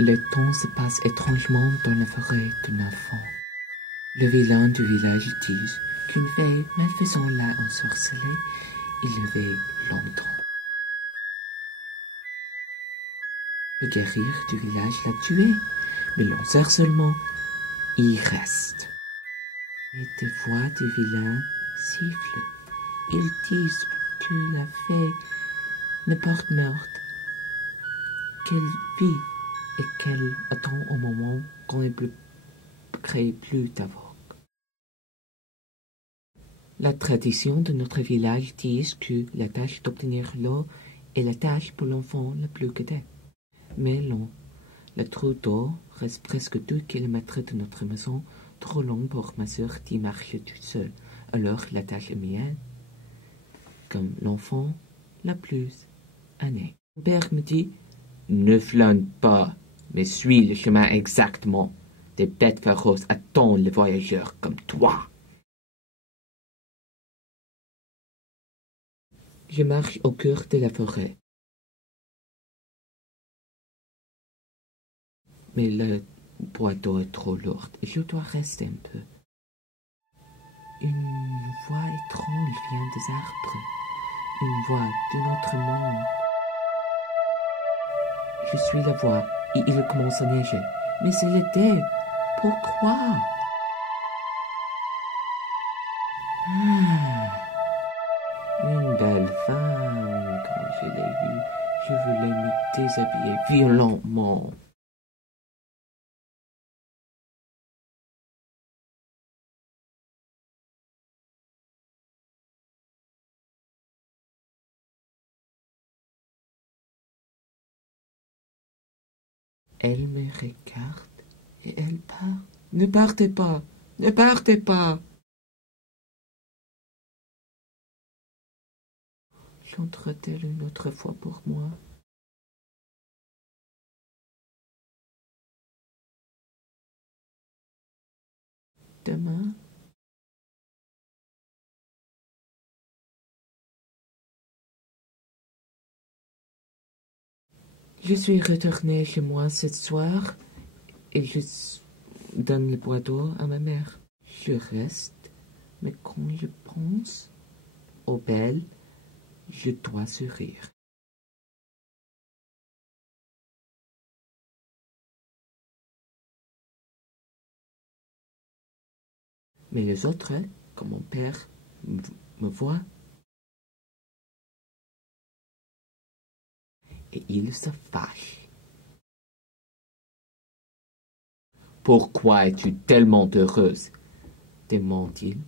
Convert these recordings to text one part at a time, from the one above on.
Le temps se passe étrangement dans la forêt d'un enfant. Le vilain du village dit qu'une fée malfaisant l'a ensorcelé il y avait longtemps. Le guerrier du village l'a tué, mais l'ensorcellement y reste. Et des voix du vilain sifflent. Ils disent que la fée ne porte morte, qu'elle vit et qu'elle attend au moment qu'on ne crée plus d'avoc. La tradition de notre village dit que la tâche d'obtenir l'eau est la tâche pour l'enfant la plus cadet. Mais non, le trou d'eau reste presque 2 kilomètres de notre maison, trop long pour ma sœur d'y marcher toute seule. Alors la tâche est mienne, comme l'enfant la plus aîné. Mon père me dit: ne flâne pas, mais suis le chemin exactement. Des bêtes féroces attendent les voyageurs comme toi. Je marche au cœur de la forêt. Mais le bois d'eau est trop lourd et je dois rester un peu. Une voix étrange vient des arbres. Une voix d'un autre monde. Je suis la voix et il commence à neiger. Mais c'est l'été. Pourquoi? Une belle femme. Quand je l'ai vue, je voulais me déshabiller violemment. Elle me regarde et elle part. Ne partez pas, ne partez pas. Chantera-t-elle une autre fois pour moi? Demain? Je suis retournée chez moi ce soir et je donne le bois d'eau à ma mère. Je reste, mais quand je pense aux belles, je dois sourire. Mais les autres, comme mon père, me voient et ils se fâchent. Pourquoi es-tu tellement heureuse? Demande-t-il.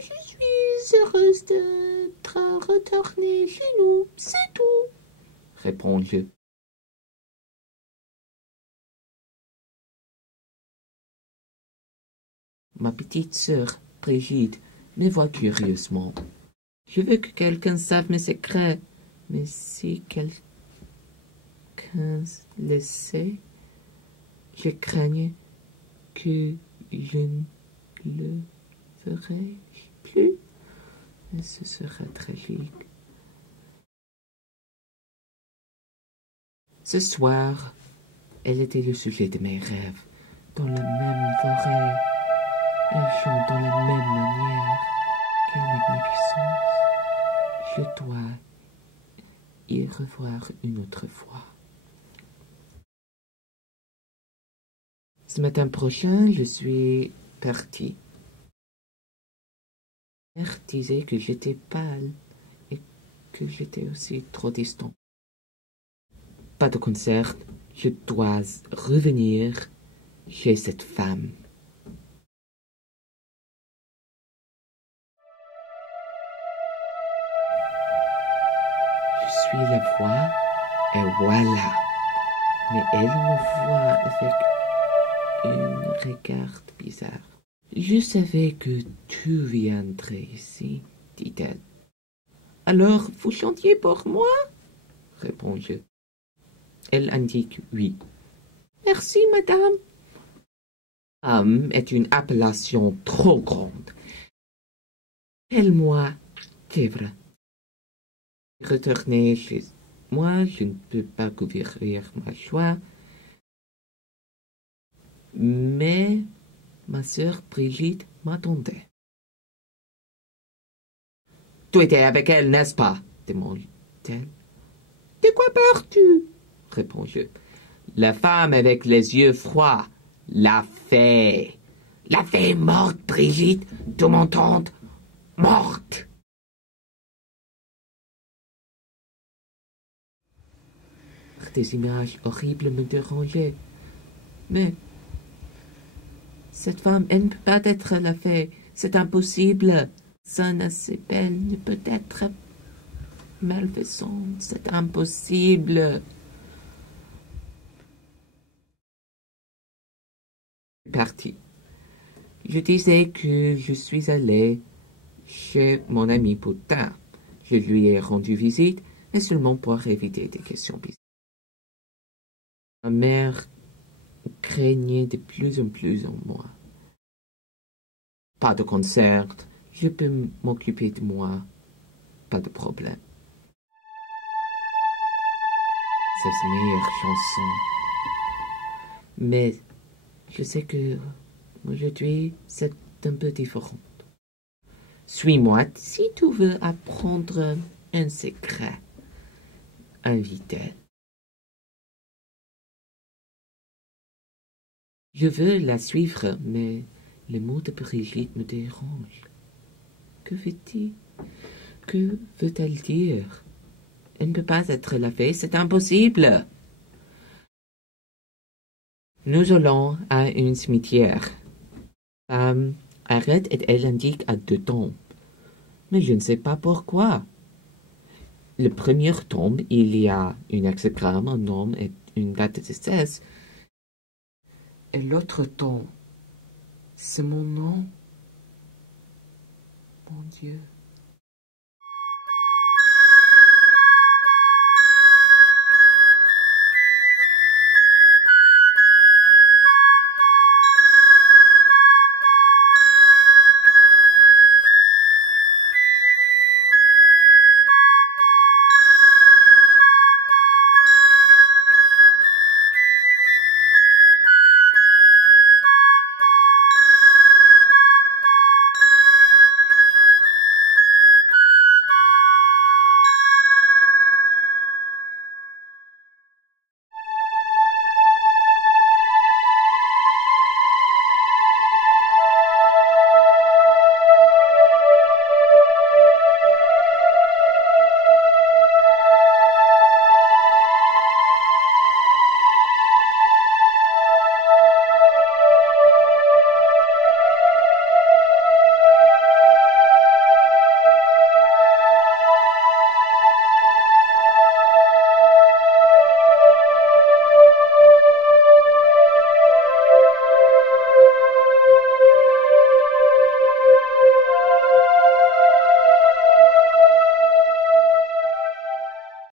Je suis heureuse d'être retournée chez nous, c'est tout, réponds-je. Ma petite sœur, Brigitte, me voit curieusement. Je veux que quelqu'un sache mes secrets, mais si quelqu'un le sait, je craigne que je ne le ferai plus. Et ce sera tragique. Ce soir, elle était le sujet de mes rêves, dans la même forêt. Elle chante dans la même manière. Quelle magnificence! Je dois y revoir une autre fois. Ce matin prochain, je suis parti. Ma mère disait que j'étais pâle et que j'étais aussi trop distant. Pas de concert, je dois revenir chez cette femme. Je suis la voix et voilà. Mais elle me voit avec un regard bizarre. Je savais que tu viendrais ici, dit-elle. Alors, vous chantiez pour moi? Réponds-je. Elle indique oui. Merci, madame. Est une appellation trop grande. Appelle-moi Thèvres. Retourner chez Moi, je ne peux pas couvrir ma joie, mais ma sœur Brigitte m'attendait. Tu étais avec elle, n'est-ce pas? Demande-t-elle. De quoi parles-tu? Réponds-je. La femme avec les yeux froids, la fée. La fée est morte, Brigitte, tu m'entends? Morte. Des images horribles me dérangeaient. Mais cette femme, elle ne peut pas être la fée. C'est impossible. Personne assez belle ne peut être malfaisante. C'est impossible. Parti. Je disais que je suis allé chez mon ami Poutin. Je lui ai rendu visite, mais seulement pour éviter des questions bizarres. Ma mère craignait de plus en plus en moi. Pas de concert, je peux m'occuper de moi, pas de problème. C'est sa meilleure chanson. Mais je sais que aujourd'hui, c'est un peu différent. Suis-moi si tu veux apprendre un secret. Invite-elle. Je veux la suivre, mais les mots de Brigitte me dérangent. Que veut-il? Que veut-elle dire? Elle ne peut pas être la fée, c'est impossible. Nous allons à un cimetière. Arrête et elle indique à 2 tombes. Mais je ne sais pas pourquoi. Le premier tombe, il y a un hexagramme, un nom et une date de décès. Et l'autre tombe, c'est mon nom. Mon Dieu.